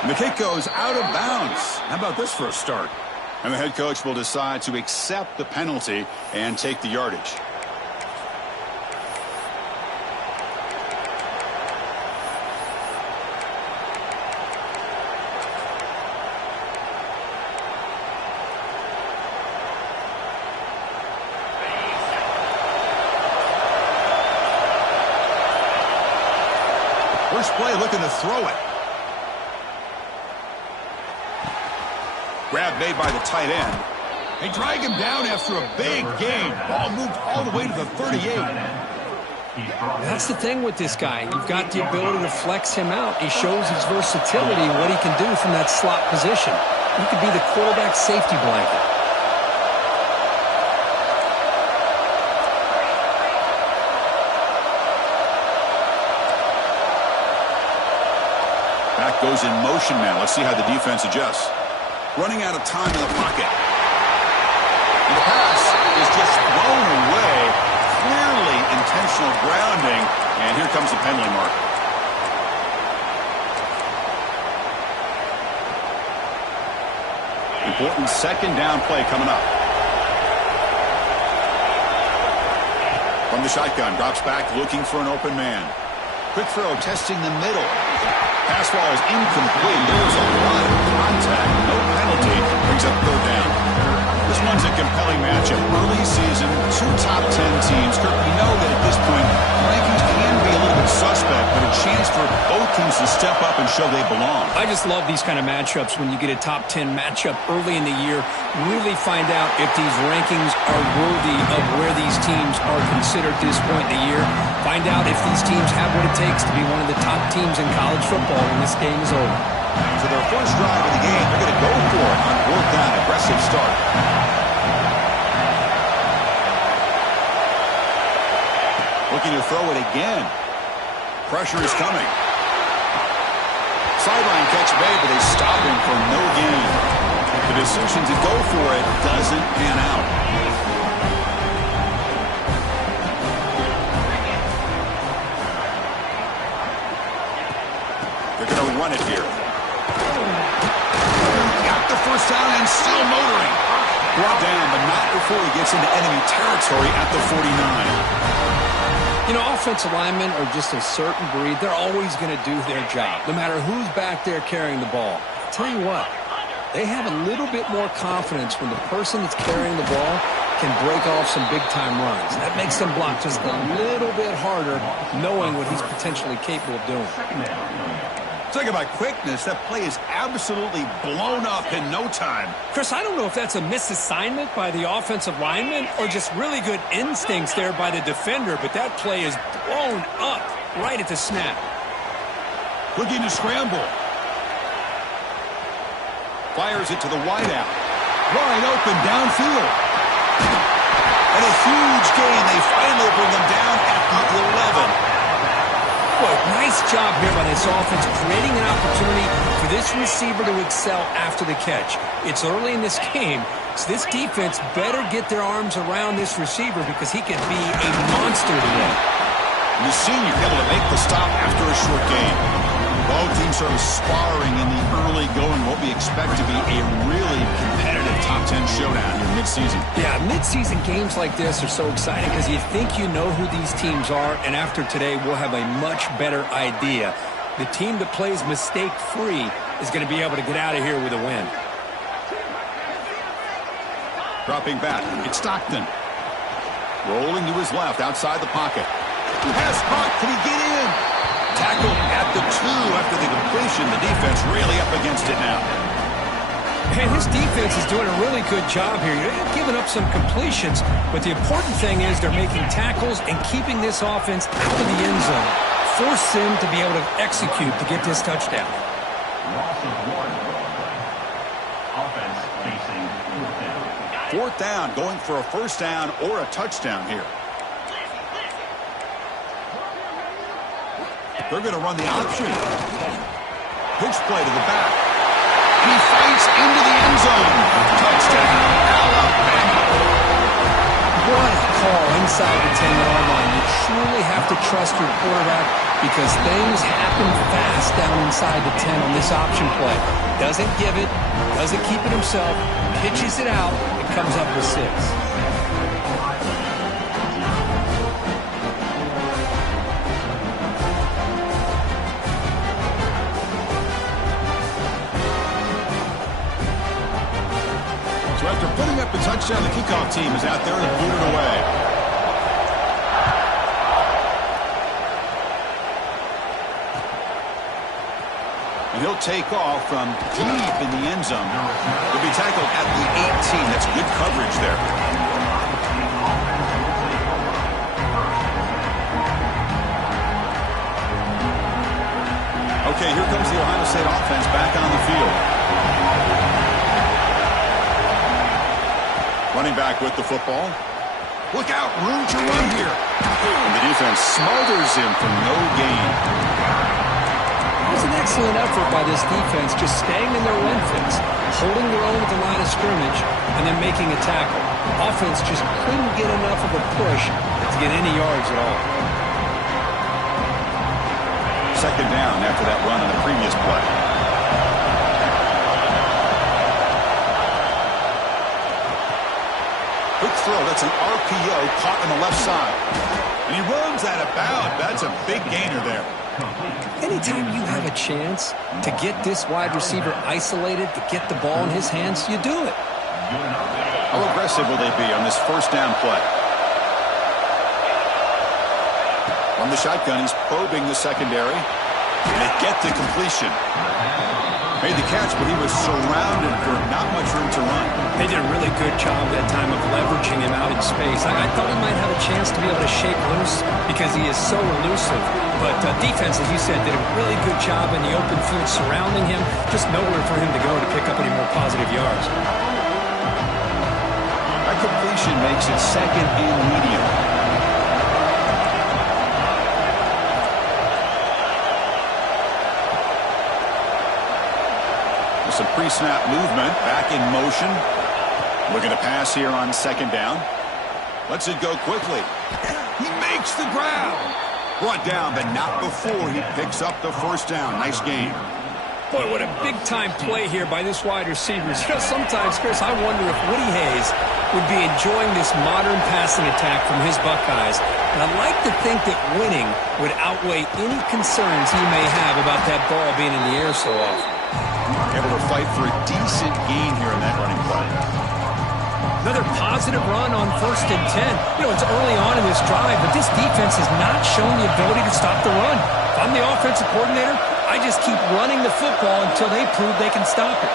And the kick goes out of bounds. How about this for a start? And the head coach will decide to accept the penalty and take the yardage. First play looking to throw it. Grab made by the tight end. They drag him down after a big gain. Ball moved all the way to the 38. That's the thing with this guy. You've got the ability to flex him out. He shows his versatility and what he can do from that slot position. He could be the quarterback safety blanket. Back goes in motion now. Let's see how the defense adjusts. Running out of time in the pocket. And the pass is just thrown away. Clearly intentional grounding. And here comes the penalty mark. Important second down play coming up. From the shotgun, drops back looking for an open man. Quick throw, testing the middle. Pass ball is incomplete. There was a lot of contact. No penalty. Brings up third down. This one's a compelling matchup. Early season, two top 10 teams. Kirk, we know that at this point, rankings can be a little bit suspect, but a chance for both teams to step up and show they belong. I just love these kind of matchups when you get a top 10 matchup early in the year. Really find out if these rankings are worthy of where these teams are considered at this point in the year. Find out if these teams have what it takes to be one of the top teams in college football when this game is over. So their first drive of the game, they're going to go for it on fourth down. Aggressive start. Looking to throw it again. Pressure is coming. Sideline catch made, but they stop him for no gain. The decision to go for it doesn't pan out. They're going to run it here. Got the first down and still motoring. Brought down, but not before he gets into enemy territory at the 49. You know, offensive linemen are just a certain breed. They're always going to do their job, no matter who's back there carrying the ball. I'll tell you what, they have a little bit more confidence when the person that's carrying the ball can break off some big-time runs. That makes them block just a little bit harder, knowing what he's potentially capable of doing. Talk about quickness. That play is absolutely blown up in no time. Chris, I don't know if that's a misassignment by the offensive lineman or just really good instincts there by the defender, but that play is blown up right at the snap. Looking to scramble. Fires it to the wideout. Wide open downfield. And a huge gain. They finally bring them down at the 11. Boy, nice job here by this offense, creating an opportunity for this receiver to excel after the catch. It's early in this game, so this defense better get their arms around this receiver because he could be a monster today. The senior able to make the stop after a short gain. Both teams sort of sparring in the early going, what we expect to be a really competitive top 10 showdown here mid-season. Yeah, mid-season games like this are so exciting because you think you know who these teams are, and after today we'll have a much better idea. The team that plays mistake-free is going to be able to get out of here with a win. Dropping back, it's Stockton. Rolling to his left, outside the pocket. Pass caught, can he get in? Tackled at the 2 after the completion. The defense really up against it now. And his defense is doing a really good job here. They're giving up some completions, but the important thing is they're making tackles and keeping this offense out of the end zone. Force them to be able to execute to get this touchdown. Fourth down, going for a first down or a touchdown here. They're going to run the option. Pitch play to the back. He fights into the end zone. Touchdown, Alabama. What a call inside the 10-yard line. You truly have to trust your quarterback because things happen fast down inside the 10 on this option play. Doesn't give it, doesn't keep it himself, pitches it out, and comes up with 6. So after putting up the touchdown, the kickoff team is out there to boot it away. And he'll take off from deep in the end zone. He'll be tackled at the 18. That's good coverage there. Okay, here comes the Ohio State offense back on the field. Running back with the football. Look out, room to run here. And the defense smothers him for no gain. It was an excellent effort by this defense, just staying in their run fence, holding their own at the line of scrimmage, and then making a tackle. Offense just couldn't get enough of a push to get any yards at all. Second down after that run on the previous play. Quick throw. That's an RPO caught on the left side. And he runs out of bounds. That's a big gainer there. Anytime you have a chance to get this wide receiver isolated, to get the ball in his hands, you do it. How aggressive will they be on this first down play? From the shotgun, he's probing the secondary. And they get the completion. Made the catch, but he was surrounded for not much room to run. They did a really good job that time of leveraging him out in space. I thought he might have a chance to be able to shake loose because he is so elusive. But defense, as you said, did a really good job in the open field surrounding him. Just nowhere for him to go to pick up any more positive yards. That completion makes it second and medium. Some pre-snap movement, back in motion. Looking to pass here on second down. Lets it go quickly. He makes the grab. Brought down, but not before he picks up the first down. Nice game. Boy, what a big-time play here by this wide receiver. You know, sometimes, Chris, I wonder if Woody Hayes would be enjoying this modern passing attack from his Buckeyes. And I'd like to think that winning would outweigh any concerns he may have about that ball being in the air so often. Able to fight for a decent gain here in that running play. Another positive run on 1st and 10. You know, it's early on in this drive, but this defense has not shown the ability to stop the run. If I'm the offensive coordinator, I just keep running the football until they prove they can stop it.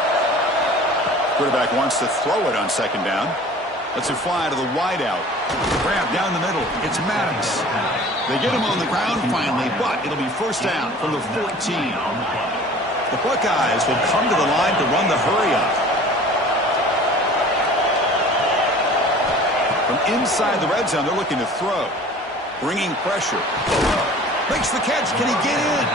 Quarterback wants to throw it on second down. Lets it fly to the wideout. Grab down the middle. It's Maddox. They get him on the ground finally, but it'll be first down from the 14. The Buckeyes will come to the line to run the hurry-up. From inside the red zone, they're looking to throw. Bringing pressure. Makes the catch. Can he get in?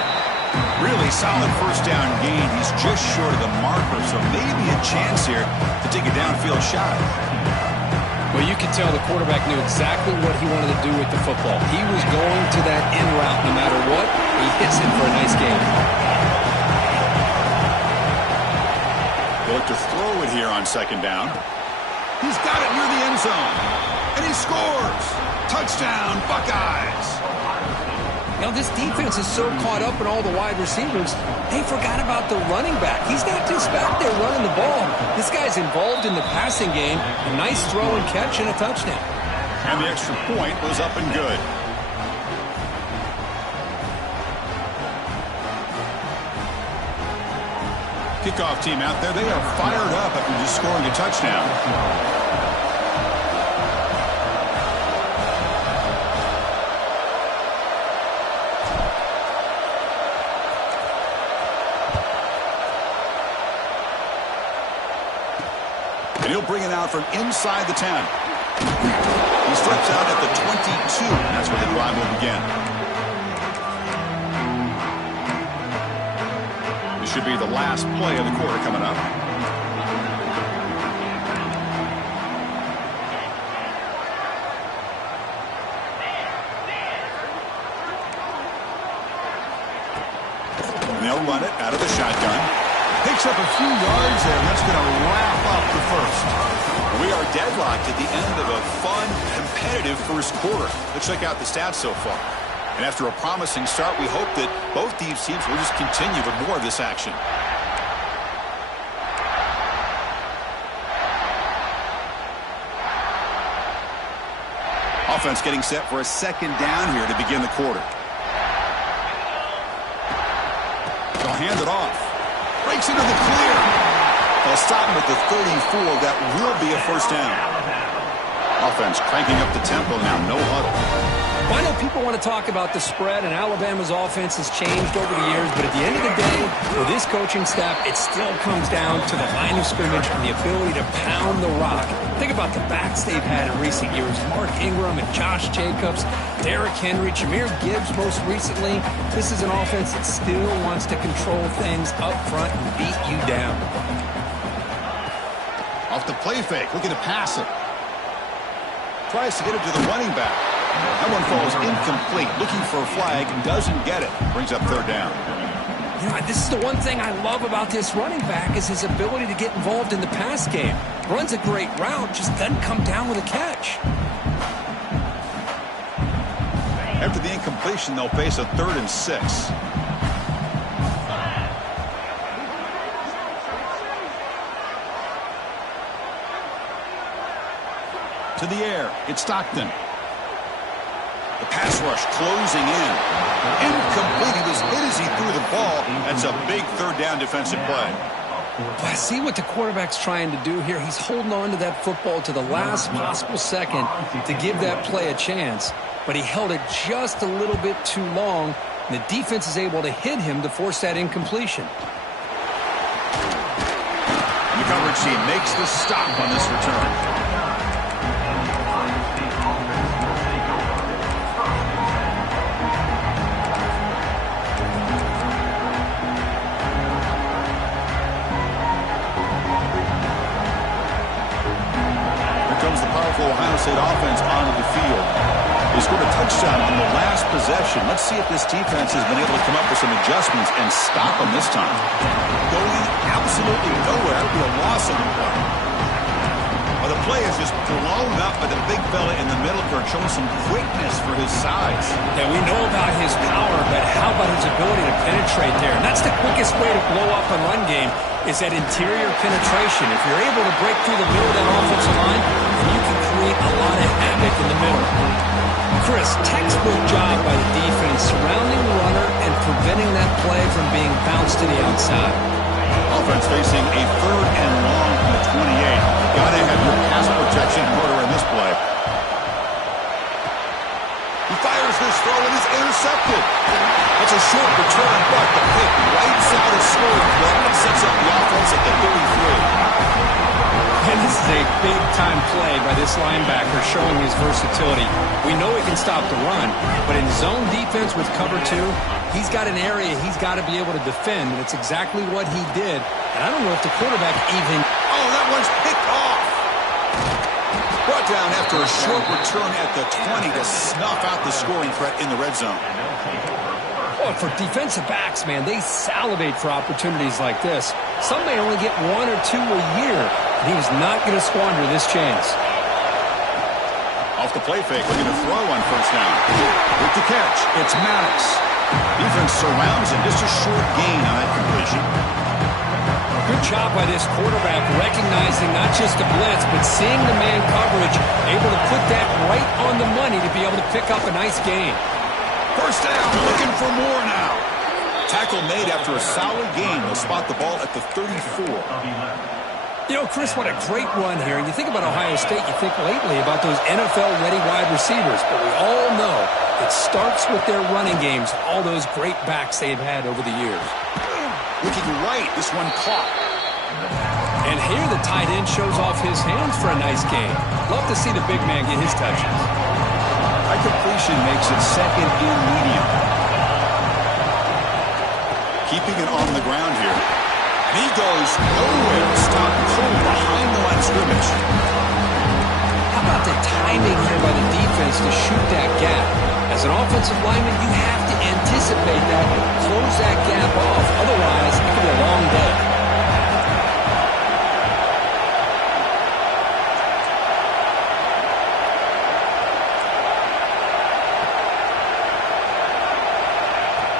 Really solid first down gain. He's just short of the marker, so maybe a chance here to take a downfield shot. Well, you can tell the quarterback knew exactly what he wanted to do with the football. He was going to that in route no matter what. He hits it for a nice gain. They look to throw it here on second down. He's got it near the end zone. And he scores. Touchdown, Buckeyes. Now, this defense is so caught up in all the wide receivers, they forgot about the running back. He's not just back there running the ball. This guy's involved in the passing game. A nice throw and catch and a touchdown. And the extra point was up and good. Kickoff team out there, they are fired up after just scoring a touchdown. And he'll bring it out from inside the 10. He steps out at the 22. That's where the drive will begin. Should be the last play of the quarter coming up. run it out of the shotgun. Picks up a few yards there, and that's going to wrap up the first. We are deadlocked at the end of a fun, competitive first quarter. Let's check out the stats so far. And after a promising start, we hope that both these teams will just continue with more of this action. Offense getting set for a second down here to begin the quarter. They'll hand it off. Breaks into the clear. They'll stop him at the 34. That will be a first down. Offense cranking up the tempo now. No huddle. Well, I know people want to talk about the spread, and Alabama's offense has changed over the years, but at the end of the day, for this coaching staff, it still comes down to the line of scrimmage and the ability to pound the rock. Think about the backs they've had in recent years. Mark Ingram and Josh Jacobs, Derrick Henry, Jahmyr Gibbs most recently. This is an offense that still wants to control things up front and beat you down. Off the play fake, looking to pass it. Tries to get it to the running back. That one falls incomplete. Looking for a flag, doesn't get it. Brings up third down. You know, this is the one thing I love about this running back is his ability to get involved in the pass game. Runs a great route, just doesn't come down with a catch. After the incompletion, they'll face a 3rd and 6. To the air, it's Stockton. The pass rush closing in. Incomplete. He was hit as he threw the ball. That's a big 3rd down defensive play. I see what the quarterback's trying to do here. He's holding on to that football to the last possible second to give that play a chance. But he held it just a little bit too long. And the defense is able to hit him to force that incompletion. And the coverage team makes the stop on this return. Ohio State offense onto the field. They scored a touchdown on the last possession. Let's see if this defense has been able to come up with some adjustments and stop them this time. Going absolutely nowhere. It'll be a loss on the play. Well, the play is just blown up by the big fella in the middle for showing some quickness for his size. Yeah, we know about his power, but how about his ability to penetrate there? And that's the quickest way to blow up a run game is that interior penetration. If you're able to break through the middle of that offensive line, then you can create a lot of havoc in the middle. Chris, textbook job by the defense surrounding the runner and preventing that play from being bounced to the outside. Offense facing a 3rd and long from the 28. Gotta have your pass protection in order in this play. He fires this throw and is intercepted. That's a short return, but the pick right side of scoring threat and sets up the offense at the 33. And this is a big-time play by this linebacker showing his versatility. We know he can stop the run, but in zone defense with cover 2, he's got an area he's got to be able to defend, and it's exactly what he did. And I don't know if the quarterback even... Oh, that one's picked off. Brought down after a short return at the 20 to snuff out the scoring threat in the red zone. Oh, for defensive backs, man, they salivate for opportunities like this. Some may only get 1 or 2 a year, and he was not going to squander this chance. Off the play fake, looking to throw on first down. With the catch, it's Maddox. Defense surrounds him, just a short gain on that completion. Good job by this quarterback recognizing not just the blitz, but seeing the man coverage, able to put that right on the money to be able to pick up a nice gain. First down, looking for more now. Tackle made after a solid gain. They'll spot the ball at the 34. You know, Chris, what a great run here. And you think about Ohio State, you think lately about those NFL-ready wide receivers. But we all know it starts with their running games, all those great backs they've had over the years. Looking right, this one caught. And here the tight end shows off his hands for a nice gain. Love to see the big man get his touches. High completion makes it second and medium. Keeping it on the ground here. And he goes nowhere to stop Cole behind the line of scrimmage. How about the timing here by the defense to shoot that gap? As an offensive lineman, you have to anticipate that, close that gap off. Otherwise, it could be a long day.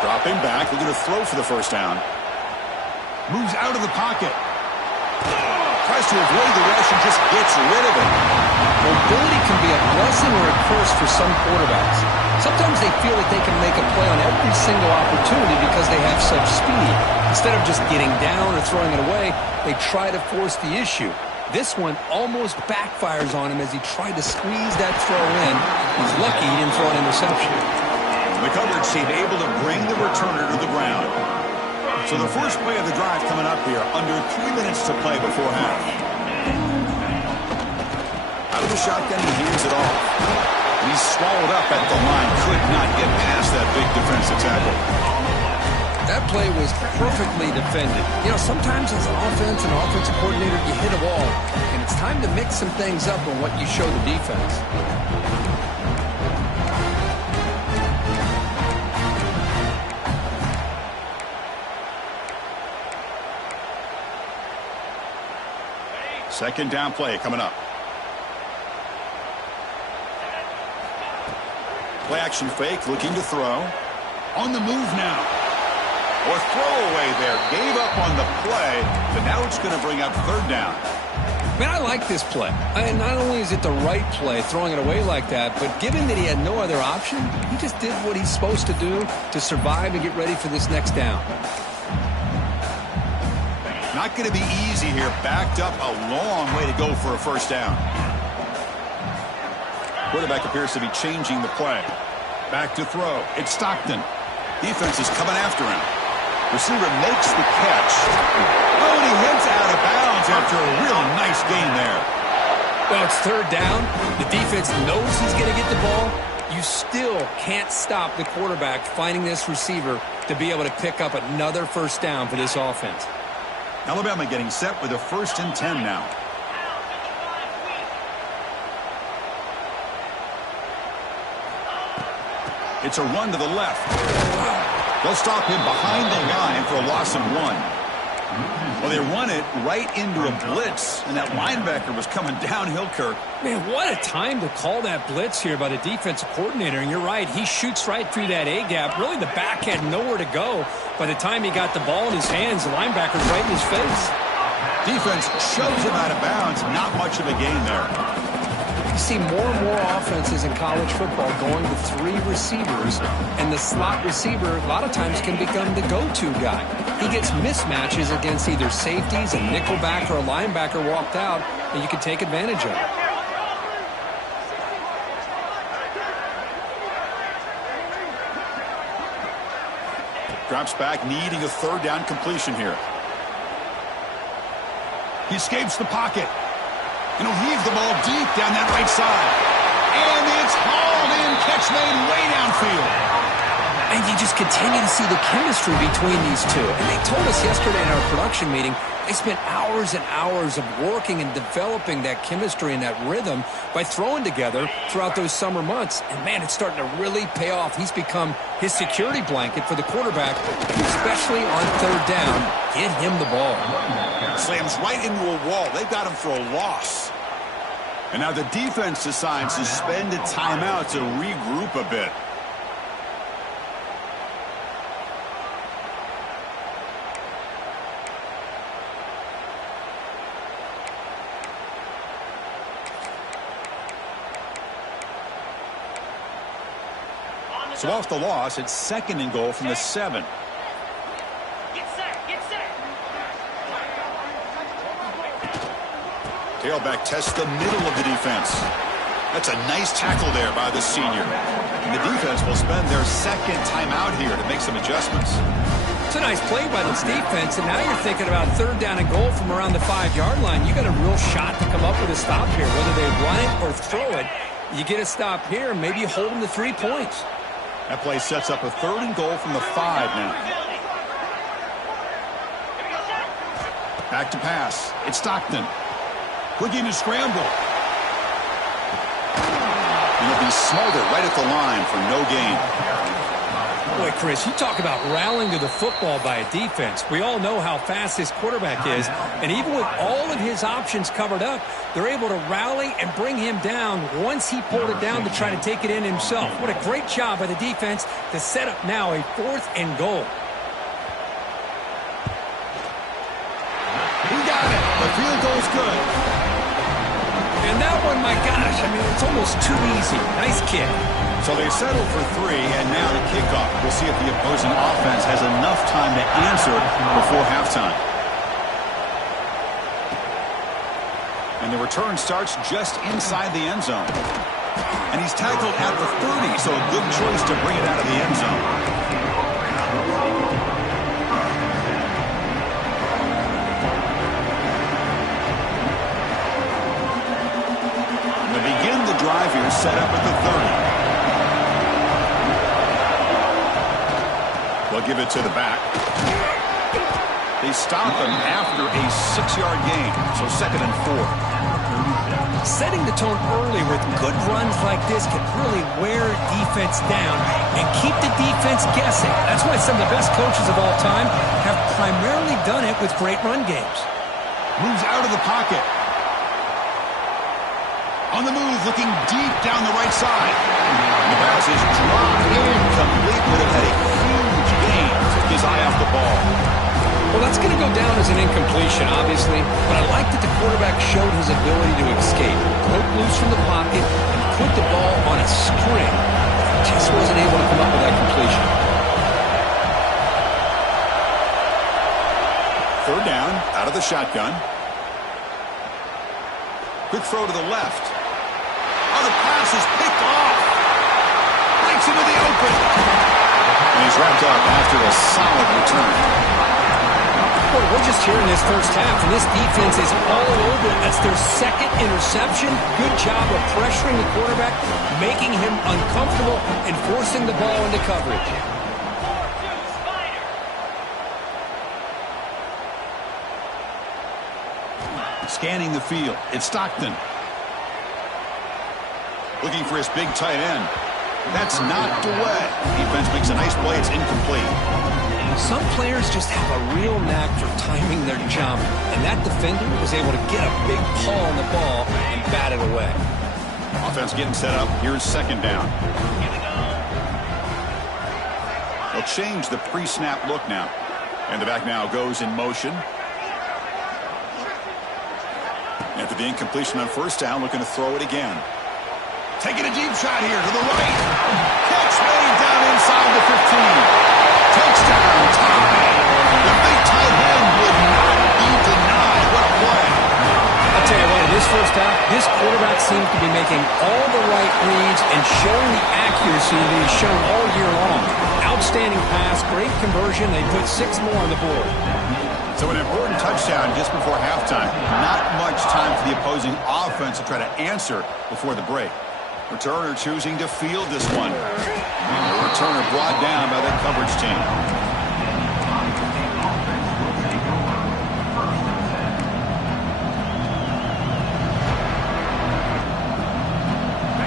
Dropping back, looking to throw for the first down. Moves out of the pocket. Tries to avoid the rush and just gets rid of it. Mobility can be a blessing or a curse for some quarterbacks. Sometimes they feel that they can make a play on every single opportunity because they have such speed. Instead of just getting down or throwing it away, they try to force the issue. This one almost backfires on him as he tried to squeeze that throw in. He's lucky he didn't throw an interception. The coverage team able to bring the returner to the ground. So the first play of the drive coming up here, under 3 minutes to play before half. Out of the shotgun, he hands it off. And he's swallowed up at the line. Could not get past that big defensive tackle. That play was perfectly defended. You know, sometimes as an offensive coordinator, you hit a wall, and it's time to mix some things up on what you show the defense. Second down play coming up. Play action fake, looking to throw. On the move now. Or throwaway there. Gave up on the play, but now it's going to bring up third down. Man, I like this play. And not only is it the right play, throwing it away like that, but given that he had no other option, he just did what he's supposed to do to survive and get ready for this next down. Not going to be easy here. Backed up a long way to go for a first down. Quarterback appears to be changing the play. Back to throw. It's Stockton. Defense is coming after him. Receiver makes the catch. Oh, and he hits out of bounds after a real nice gain there. Well, it's third down. The defense knows he's going to get the ball. You still can't stop the quarterback finding this receiver to be able to pick up another first down for this offense. Alabama getting set with a 1st and 10 now. It's a run to the left. They'll stop him behind the line for a loss of 1. Well, they run it right into a blitz, and that linebacker was coming downhill, Kirk. Man, what a time to call that blitz here by the defensive coordinator. And you're right, he shoots right through that A-gap. Really, the back had nowhere to go. By the time he got the ball in his hands, the linebacker's right in his face. Defense shoves him out of bounds. Not much of a gain there. You see more and more offenses in college football going to 3 receivers, and the slot receiver a lot of times can become the go-to guy. He gets mismatches against either safeties, a nickelback, or a linebacker walked out, and you can take advantage of it. Drops back, needing a third down completion here. He escapes the pocket. And he'll heave the ball deep down that right side. And it's hauled in. Catch made way downfield. And you just continue to see the chemistry between these two. And they told us yesterday in our production meeting, they spent hours and hours of working and developing that chemistry and that rhythm by throwing together throughout those summer months. And, man, it's starting to really pay off. He's become his security blanket for the quarterback, especially on third down. Get him the ball. Slams right into a wall. They've got him for a loss. And now the defense decides to spend a timeout to regroup a bit. So off the loss, it's 2nd and goal from the 7. Tailback tests the middle of the defense. That's a nice tackle there by the senior. And the defense will spend their 2nd timeout here to make some adjustments. It's a nice play by this defense, and now you're thinking about third down and goal from around the 5-yard line. You got a real shot to come up with a stop here. Whether they run it or throw it, you get a stop here, maybe you hold them to 3 points. That play sets up a 3rd and goal from the 5 now. Back to pass. It's Stockton. Looking to scramble. He'll be He smothered right at the line for no gain. Boy, Chris, you talk about rallying to the football by a defense. We all know how fast this quarterback is, and even with all of his options covered up, they're able to rally and bring him down once he pulled it down to try to take it in himself. What a great job by the defense to set up now a 4th and goal. He got it. The field goal's good. And that one, my gosh, I mean, it's almost too easy. Nice kick. So they settle for 3, and now the kickoff. We'll see if the opposing offense has enough time to answer before halftime. And the return starts just inside the end zone. And he's tackled at the 30, so a good choice to bring it out of the end zone. Drive here set up at the 30. They'll give it to the back. They stop him after a 6-yard gain, so 2nd and 4. Setting the tone early with good runs like this can really wear defense down and keep the defense guessing. That's why some of the best coaches of all time have primarily done it with great run games. Moves out of the pocket. On the move, looking deep down the right side. The pass is dropped incomplete. Would have had a huge gain. Took his eye off the ball. Well, that's going to go down as an incompletion, obviously, but I like that the quarterback showed his ability to escape. Broke loose from the pocket and put the ball on a string. Just wasn't able to come up with that completion. 3rd down, out of the shotgun. Quick throw to the left. Oh, the pass is picked off. Breaks into the open. And he's wrapped up after a solid return. Boy, we're just here in this first half, and this defense is all over. That's their 2nd interception. Good job of pressuring the quarterback, making him uncomfortable, and forcing the ball into coverage. Scanning the field. It's Stockton. Looking for his big tight end. That's knocked away. Defense makes a nice play. It's incomplete. Some players just have a real knack for timing their jump, and that defender was able to get a big paw on the ball and bat it away. Offense getting set up. Here's 2nd down. They'll change the pre-snap look now. And the back now goes in motion. After the incompletion on 1st down, looking to throw it again. Taking a deep shot here to the right. Catch made down inside the 15. Touchdown time. The big tight end would not be denied. What a play. I'll tell you what, in this first half, this quarterback seems to be making all the right reads and showing the accuracy that he's shown all year long. Outstanding pass, great conversion. They put 6 more on the board. So an important touchdown just before halftime. Not much time for the opposing offense to try to answer before the break. Returner choosing to field this one. And the returner brought down by the coverage team.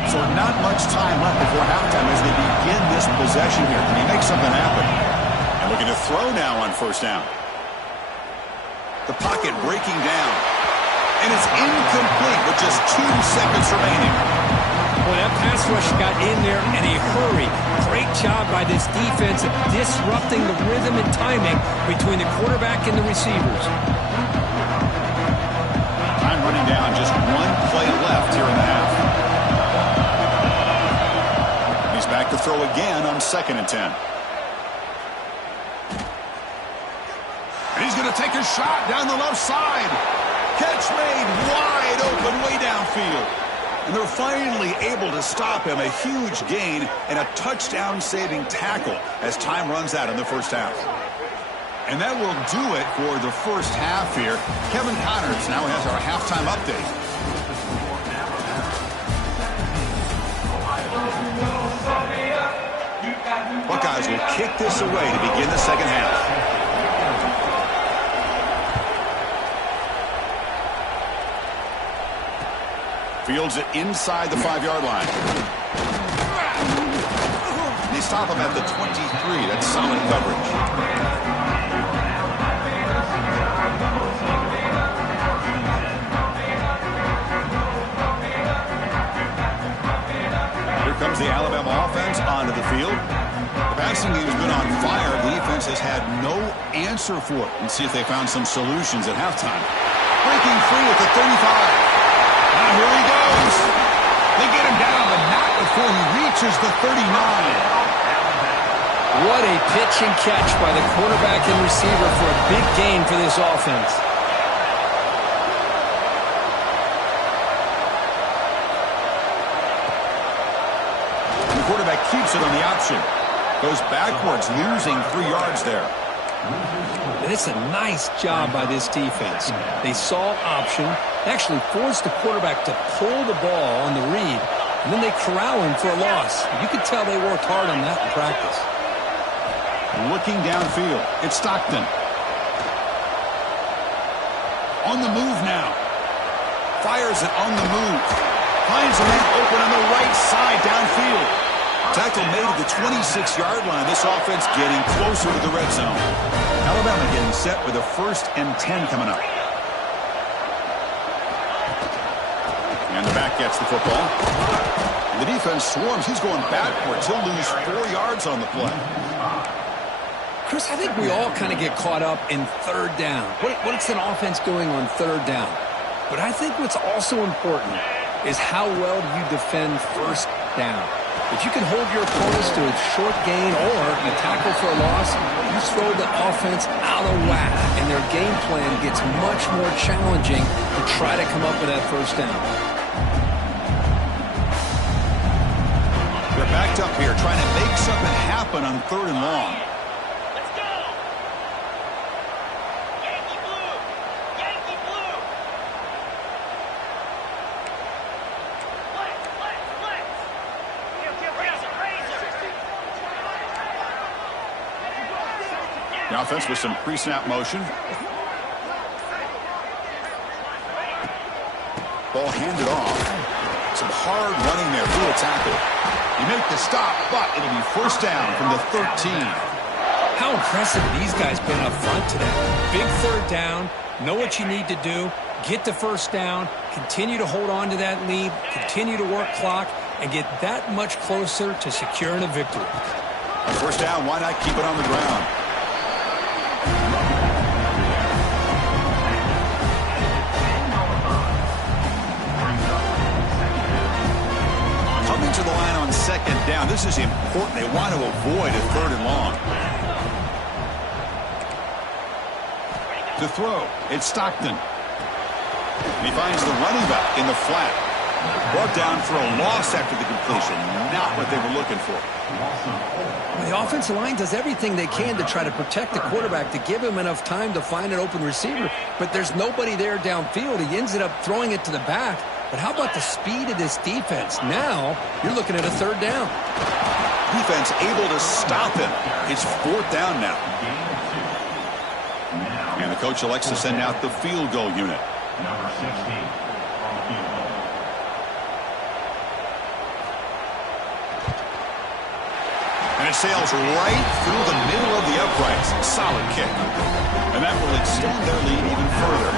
So not much time left before halftime as they begin this possession here. Can he make something happen? And looking to throw now on 1st down. The pocket breaking down. And it's incomplete with just 2 seconds remaining. Boy, that pass rush got in there in a hurry. Great job by this defense of disrupting the rhythm and timing between the quarterback and the receivers. Time running down, just 1 play left here in the half. He's back to throw again on 2nd and 10. And he's going to take a shot down the left side. Catch made wide open way downfield. And they're finally able to stop him. A huge gain and a touchdown-saving tackle as time runs out in the first half. And that will do it for the first half here. Kevin Connors now has our halftime update. Buckeyes will kick this away to begin the second half. Fields it inside the 5-yard line. They stop him at the 23. That's solid coverage. Here comes the Alabama offense onto the field. The passing game's been on fire. The defense has had no answer for it. Let's see if they found some solutions at halftime. Breaking free at the 35. Now here he goes. They get him down, but not before he reaches the 39. What a pitch and catch by the quarterback and receiver for a big gain for this offense. The quarterback keeps it on the option. Goes backwards, losing 3 yards there. It's a nice job by this defense. They saw option, actually forced the quarterback to pull the ball on the read, and then they corral him for a loss. You could tell they worked hard on that in practice. Looking downfield, it's Stockton. On the move now. Fires it on the move. Finds a man open on the right side downfield. Tackle made at the 26-yard line. This offense getting closer to the red zone. Alabama getting set with a 1st and 10 coming up. And the back gets the football. The defense swarms. He's going backwards. He'll lose 4 yards on the play. Chris, I think we all kind of get caught up in 3rd down. What's an offense doing on 3rd down? But I think what's also important is how well do you defend 1st down. If you can hold your opponents to a short gain or you tackle for a loss, you throw the offense out of whack, and their game plan gets much more challenging to try to come up with that 1st down. They're backed up here trying to make something happen on 3rd and long. The offense with some pre-snap motion. Ball handed off. Some hard running there through a tackle. You make the stop, but it'll be 1st down from the 13. How impressive these guys been up front today. Big 3rd down. Know what you need to do. Get the 1st down. Continue to hold on to that lead. Continue to work clock and get that much closer to securing a victory. 1st down, why not keep it on the ground? Coming to the line on 2nd down. This is important. They want to avoid a 3rd and long. To throw, it's Stockton. And he finds the running back in the flat. Brought down for a loss after the completion. Not what they were looking for. The offensive line does everything they can to try to protect the quarterback, to give him enough time to find an open receiver. But there's nobody there downfield. He ends up throwing it to the back. But how about the speed of this defense? Now you're looking at a 3rd down. Defense able to stop him. It's 4th down now. And the coach elects to send out the field goal unit. Number 16. And it sails right through the middle of the uprights. Solid kick. And that will extend their lead even further.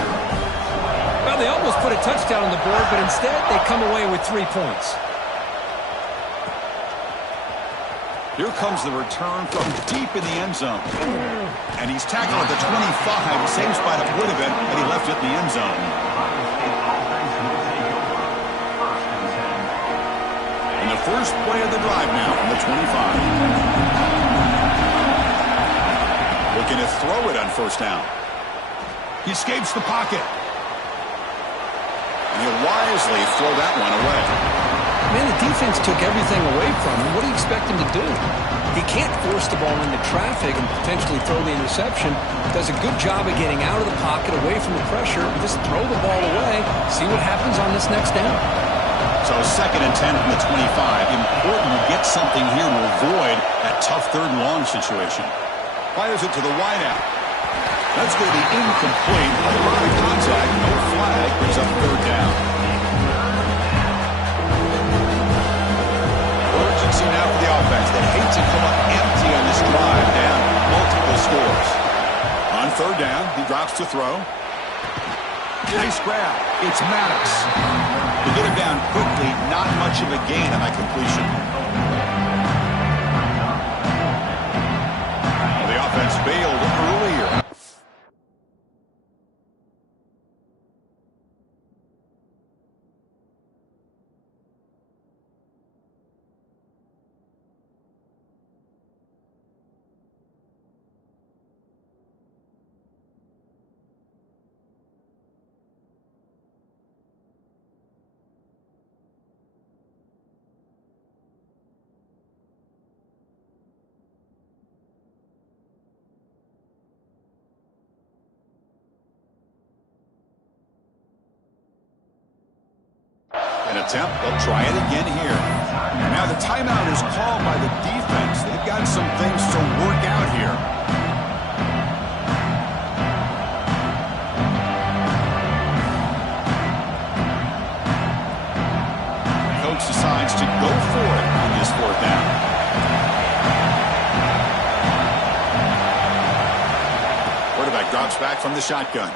Well, they almost put a touchdown on the board, but instead they come away with 3 points. Here comes the return from deep in the end zone. And he's tackled at the 25. Same spot it would have been had he left it in the end zone. And the first play of the drive now from the 25. Looking to throw it on 1st down. He escapes the pocket. And he'll wisely throw that one away. Man, the defense took everything away from him. What do you expect him to do? He can't force the ball into traffic and potentially throw the interception. Does a good job of getting out of the pocket, away from the pressure, and just throw the ball away. See what happens on this next down. So 2nd and 10 from the 25. Important to get something here to avoid that tough 3rd and long situation. Fires it to the wideout. That's going to be incomplete. A lot of contact, no flag, brings up 3rd down. drive down multiple scores. On third down, he drops to throw. Nice grab. It's Maddox. They get him down quickly. Not much of a gain on that completion. Well, the offense failed earlier. An attempt, they'll try it again here. Now the timeout is called by the defense. They've got some things to work out here. The coach decides to go for it on this fourth down. Quarterback drops back from the shotgun.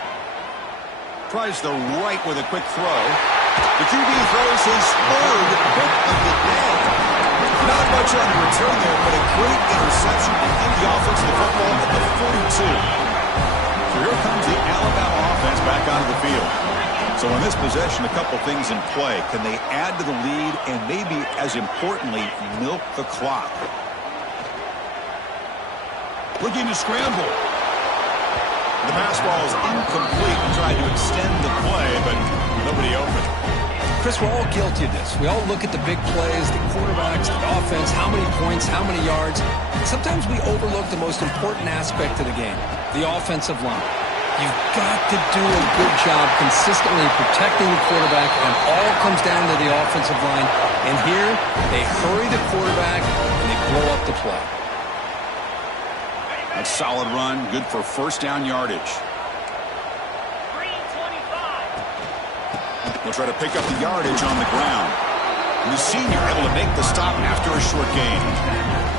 Tries the right with a quick throw. The QB throws his third pick of the day. Not much on the return there, but a great interception to give the offense the football at the 42. So here comes the Alabama offense back onto the field. So on this possession, a couple things in play. Can they add to the lead and maybe, as importantly, milk the clock? Looking to scramble. The pass ball is incomplete. Tried to extend the play, but nobody open. Chris, we're all guilty of this. We all look at the big plays, the quarterbacks, the offense, how many points, how many yards. Sometimes we overlook the most important aspect of the game, the offensive line. You've got to do a good job consistently protecting the quarterback, and all comes down to the offensive line. And here, they hurry the quarterback, and they blow up the play. A solid run, good for first down yardage. They'll try to pick up the yardage on the ground. And the senior able to make the stop after a short gain.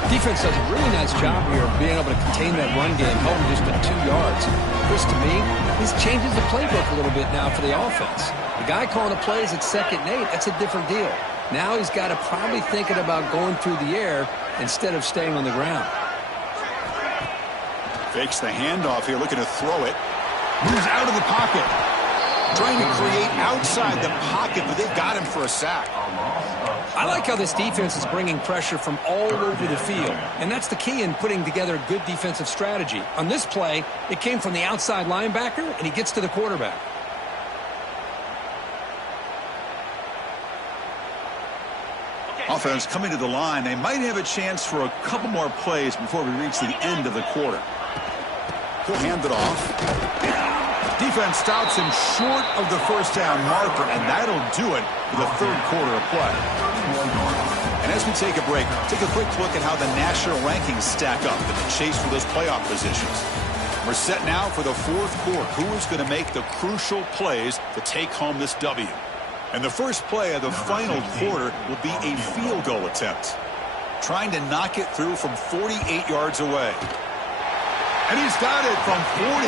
Defense does a really nice job here of being able to contain that run game, held him just at 2 yards. Chris, to me, this changes the playbook a little bit now for the offense. The guy calling the plays at 2nd and 8, that's a different deal. Now he's got to probably thinking about going through the air instead of staying on the ground. Fakes the handoff here, looking to throw it. Moves out of the pocket. Trying to create outside the pocket, but they've got him for a sack. I like how this defense is bringing pressure from all over the field, and that's the key in putting together a good defensive strategy. On this play, it came from the outside linebacker, and he gets to the quarterback. Offense coming to the line. They might have a chance for a couple more plays before we reach the end of the quarter. He'll hand it off. Defense stops him short of the first down marker, and that'll do it for the third quarter of play. And as we take a break, take a quick look at how the national rankings stack up in the chase for those playoff positions. We're set now for the fourth quarter. Who is going to make the crucial plays to take home this W? And the first play of the final quarter will be a field goal attempt. Trying to knock it through from 48 yards away. And he's got it from 48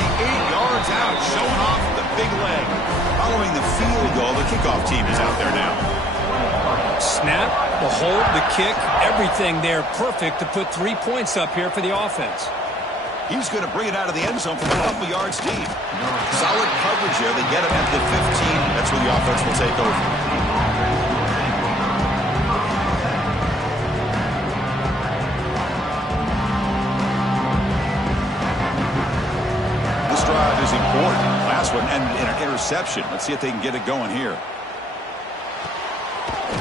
yards out, showing off the big leg. Following the field goal, the kickoff team is out there now. Snap, the hold, the kick, everything there perfect to put 3 points up here for the offense. He's going to bring it out of the end zone from a couple yards deep. Solid coverage here. They get him at the 15. That's where the offense will take over. Drive is important. Last one ended in an interception. Let's see if they can get it going here.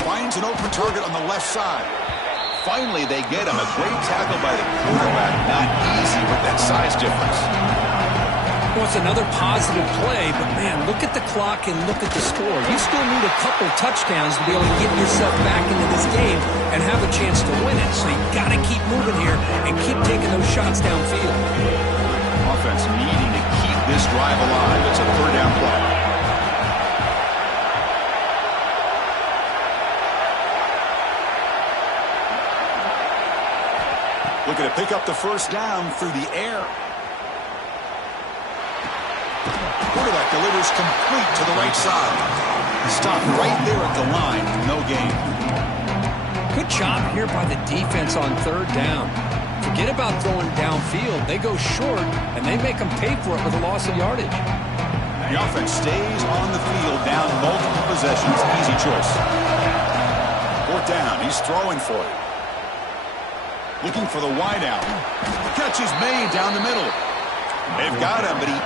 Finds an open target on the left side. Finally, they get him. A great tackle by the quarterback. Not easy with that size difference. Well, it's another positive play, but man, look at the clock and look at the score. You still need a couple touchdowns to be able to get yourself back into this game and have a chance to win it. So you've got to keep moving here and keep taking those shots downfield. Offense needing to keep this drive alive. It's a third down play. Looking to Pick up the first down through the air. Quarterback delivers complete to the right side. Stopped right there at the line. No gain. Good job here by the defense on third down. Forget about throwing downfield. They go short, and they make them pay for it with a loss of yardage. The offense stays on the field down multiple possessions. Easy choice. Fourth down. He's throwing for it. Looking for the wideout. The catch is made down the middle. They've got him, but he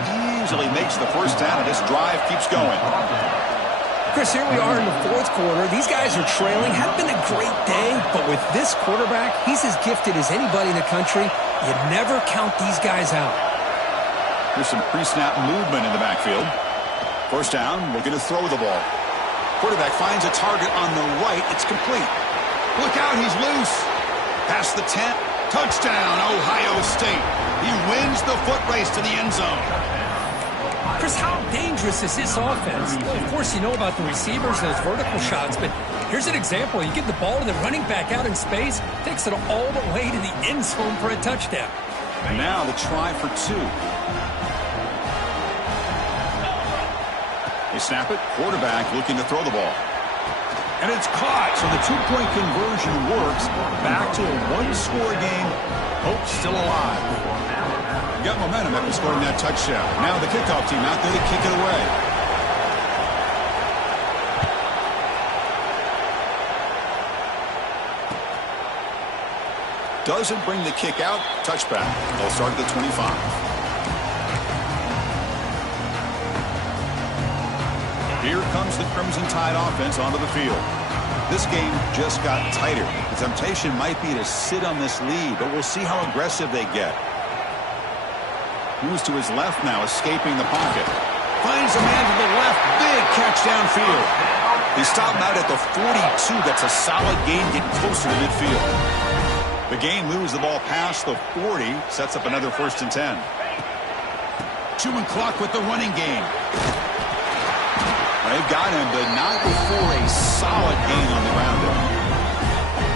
easily makes the first down, and this drive keeps going. Chris, here we are in the fourth quarter. These guys are trailing. Hadn't been a great day, but with this quarterback, he's as gifted as anybody in the country. You never count these guys out. There's some pre-snap movement in the backfield. First down, looking to throw the ball. Quarterback finds a target on the right. It's complete. Look out, he's loose. Past the 10. Touchdown, Ohio State. He wins the foot race to the end zone. Chris, how dangerous is this offense? Well, of course, you know about the receivers and those vertical shots, but here's an example. You get the ball to the running back out in space, takes it all the way to the end zone for a touchdown. And now the try for two. They snap it. Quarterback looking to throw the ball. And it's caught, so the two-point conversion works. Back to a one-score game. Hope still alive. Got momentum after scoring that touchdown. Now the kickoff team out there to kick it away. Doesn't bring the kick out. Touchback. They'll start at the 25. Here comes the Crimson Tide offense onto the field. This game just got tighter. The temptation might be to sit on this lead, but we'll see how aggressive they get. Moves to his left now, escaping the pocket. Finds a man to the left. Big catch downfield. He stopped out at the 42. That's a solid gain, getting closer to midfield. The game moves the ball past the 40. Sets up another 1st and 10. Chewing clock with the running game. They've got him, but not before a solid gain on the ground there.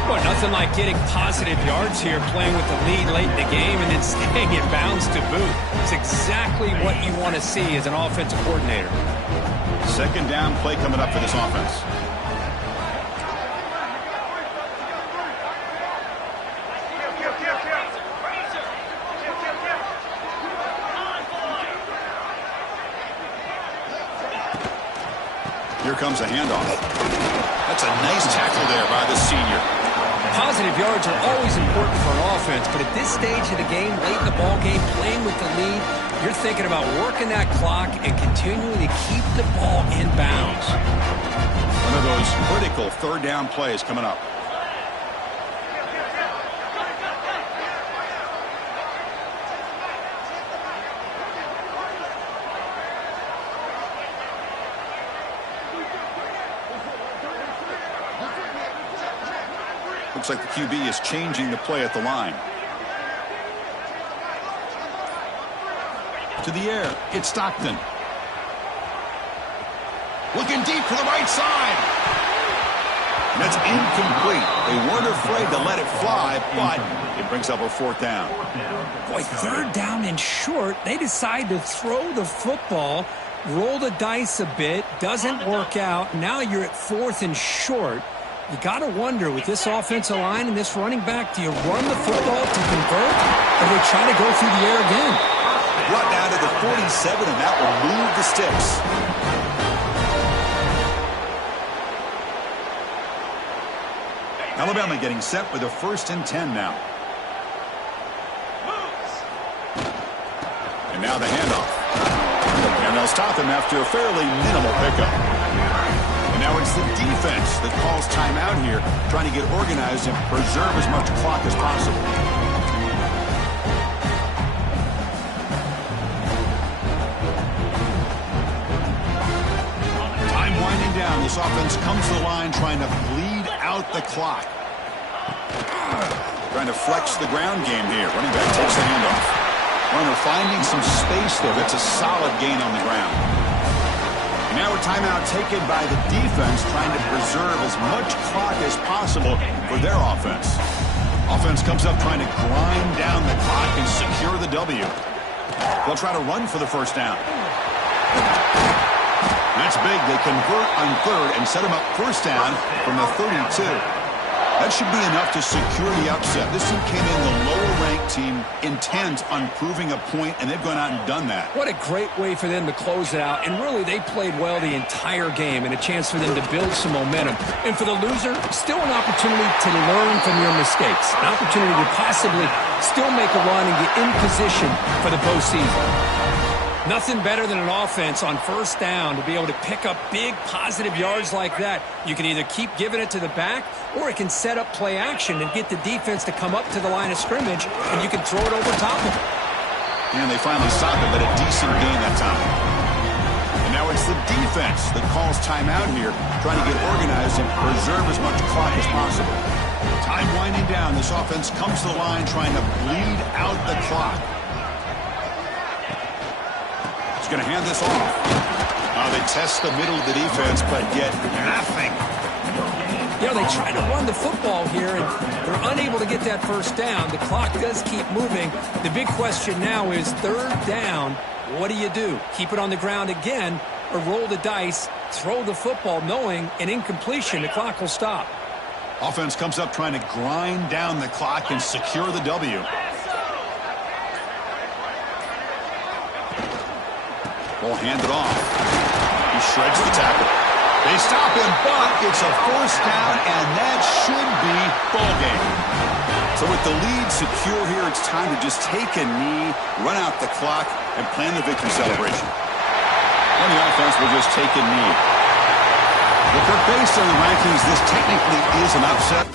Well, nothing like getting positive yards here, playing with the lead late in the game and then staying in bounds to boot. It's exactly what you want to see as an offensive coordinator. Second down play coming up for this offense. Here comes a handoff. That's a nice tackle there by the senior. Positive yards are always important for an offense, but at this stage of the game, late in the ball game, playing with the lead, you're thinking about working that clock and continuing to keep the ball in bounds. One of those critical third down plays coming up. Looks like the QB is changing the play at the line. To the air. It's Stockton. Looking deep to the right side. And that's incomplete. They weren't afraid to let it fly, but it brings up a 4th down. Boy, 3rd down and short. They decide to throw the football, roll the dice a bit, doesn't work out. Now you're at 4th and short. You got to wonder, with this offensive line and this running back, do you run the football to convert, or do they try to go through the air again? Brought down to the 47, and that will move the sticks. Alabama getting set with a 1st and 10 now. And now the handoff. And they'll stop him after a fairly minimal pickup. Now it's the defense that calls timeout here, trying to get organized and preserve as much clock as possible. Time winding down. This offense comes to the line trying to bleed out the clock. Trying to flex the ground game here. Running back takes the handoff. Runner finding some space there. That's a solid gain on the ground. Now a timeout taken by the defense, trying to preserve as much clock as possible for their offense. Offense comes up trying to grind down the clock and secure the W. They'll try to run for the first down. That's big. They convert on third and set them up first down from the 32. That should be enough to secure the upset. This team came in the lower-ranked team intent on proving a point, and they've gone out and done that. What a great way for them to close it out. And really, they played well the entire game and a chance for them to build some momentum. And for the loser, still an opportunity to learn from your mistakes. An opportunity to possibly still make a run and get in position for the postseason. Nothing better than an offense on first down to be able to pick up big positive yards like that. You can either keep giving it to the back, or it can set up play action and get the defense to come up to the line of scrimmage, and you can throw it over top of it. And they finally stop it, but a decent gain that time. And now it's the defense that calls timeout here, trying to get organized and preserve as much clock as possible. Time winding down. This offense comes to the line trying to bleed out the clock. Going to hand this off. They test the middle of the defense, but get nothing. You know, they try to run the football here, and they're unable to get that first down. The clock does keep moving. The big question now is third down. What do? Keep it on the ground again, or roll the dice, throw the football, knowing an incompletion, the clock will stop. Offense comes up trying to grind down the clock and secure the W. Will hand it off. He shreds the tackle. They stop him, but it's a first down, and that should be ball game. So with the lead secure here, it's time to just take a knee, run out the clock, and plan the victory celebration. And the offense will just take a knee. But based on the rankings, this technically is an upset.